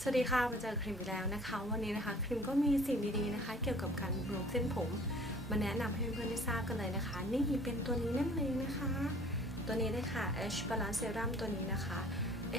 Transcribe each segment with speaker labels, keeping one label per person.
Speaker 1: สวัสดีค่ะมาเจอครีมอีกแล้วนะคะ วันนี้นะคะครีมก็มีสิ่งดีๆนะคะ เกี่ยวกับการบำรุงเส้นผม มาแนะนำให้เพื่อนๆได้ทราบกันเลยนะคะ นี่เป็นตัวนี้นั่นเองนะคะ ตัวนี้เลยค่ะ H Balance Serum ตัวนี้นะคะ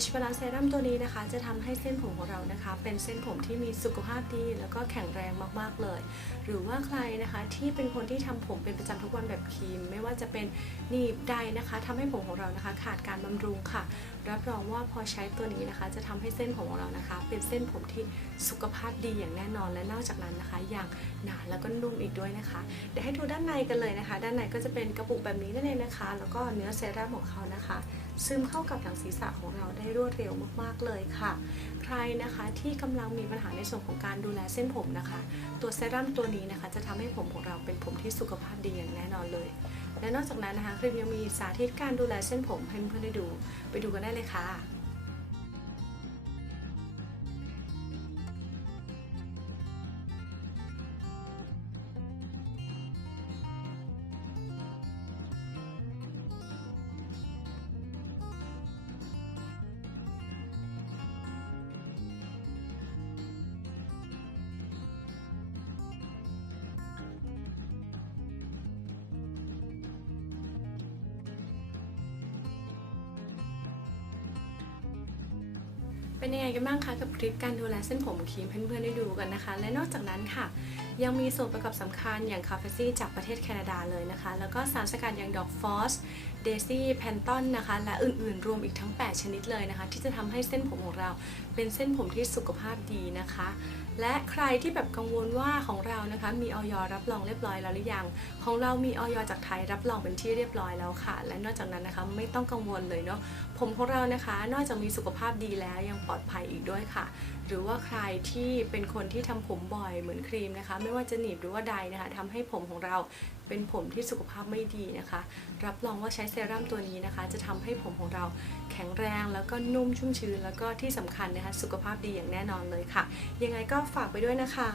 Speaker 1: H Balance Serum ตัวนี้นะคะ จะทำให้เส้นผมของเรานะคะ เป็นเส้นผมที่มีสุขภาพดีแล้วก็แข็งแรงมากๆเลย หรือว่าใครนะคะที่เป็นคนที่ทำผมเป็นประจำทุกวันแบบครีม ไม่ว่าจะเป็นหนีบใดนะคะทำให้ผมของเรานะคะ ขาดการบำรุงค่ะ รับรองว่าพอใช้ตัวนี้นะคะ จะทำให้เส้นผมของเรานะคะ เป็นเส้นผมที่สุขภาพดีอย่างแน่นอนและนอกจากนั้นนะคะ อย่างหนาแล้วก็นุ่มอีกด้วยนะคะ เดี๋ยวให้ดูด้านในกันเลยนะคะ ด้านในก็จะเป็นกระปุกแบบนี้นั่นเองนะคะ แล้วก็เนื้อเซรั่มของเขานะคะ ซึมเข้ากับหนังศีรษะของเราได้รวดเร็วมากๆเลยค่ะ ใครนะคะที่กำลังมีปัญหาในส่วนของการดูแลเส้นผมนะคะ ตัวเซรั่มตัวนี้นะคะ จะทำให้ผมของเราเป็นผมที่สุขภาพดีอย่างแน่นอนเลย และนอกจากนั้นนะคะครีมยังมีสาธิตการดูแลเส้นผมให้เพื่อนๆได้ดู ไปดูกันได้เลยค่ะ เป็นยังไงกันบ้างคะกับคลิปการดูแลเส้นผมครีมเพื่อนๆได้ดูกันนะคะ และนอกจากนั้นค่ะ ยังมีส่วนประกอบสำคัญอย่างคาเฟซี่จากประเทศแคนาดาเลยนะคะ แล้วก็สารสกัดอย่างดอกฟอสเดซี่แพนตอนนะคะ และอื่นๆ รวมอีกทั้ง 8 ชนิดเลยนะคะ ที่จะทำให้เส้นผมของเราเป็นเส้นผมที่สุขภาพดีนะคะ และใครที่แบบกังวลว่าของเรานะคะ มีออยรับรองเรียบร้อยแล้วหรือยัง ของเรามีออยจากไทยรับรองเป็นที่เรียบร้อยแล้วค่ะ และนอกจากนั้นนะคะไม่ต้องกังวลเลยเนาะผมของเรานะคะ นอกจากมีสุขภาพดีแล้วยังปลอดภัยอีกด้วยค่ะ หรือว่าใครที่เป็นคนที่ทำผมบ่อยเหมือนครีมนะคะ ไม่ว่าจะหนีบหรือว่าใดนะคะทำให้ผมของเราเป็นผมที่สุขภาพไม่ดีนะคะ รับรองว่าใช้เซรั่มตัวนี้นะคะ จะทำให้ผมของเราแข็งแรงแล้วก็นุ่มชุ่มชื้นแล้วก็ที่สำคัญนะคะ สุขภาพดีอย่างแน่นอนเลยค่ะ ยังไงก็ฝากไปด้วยนะคะ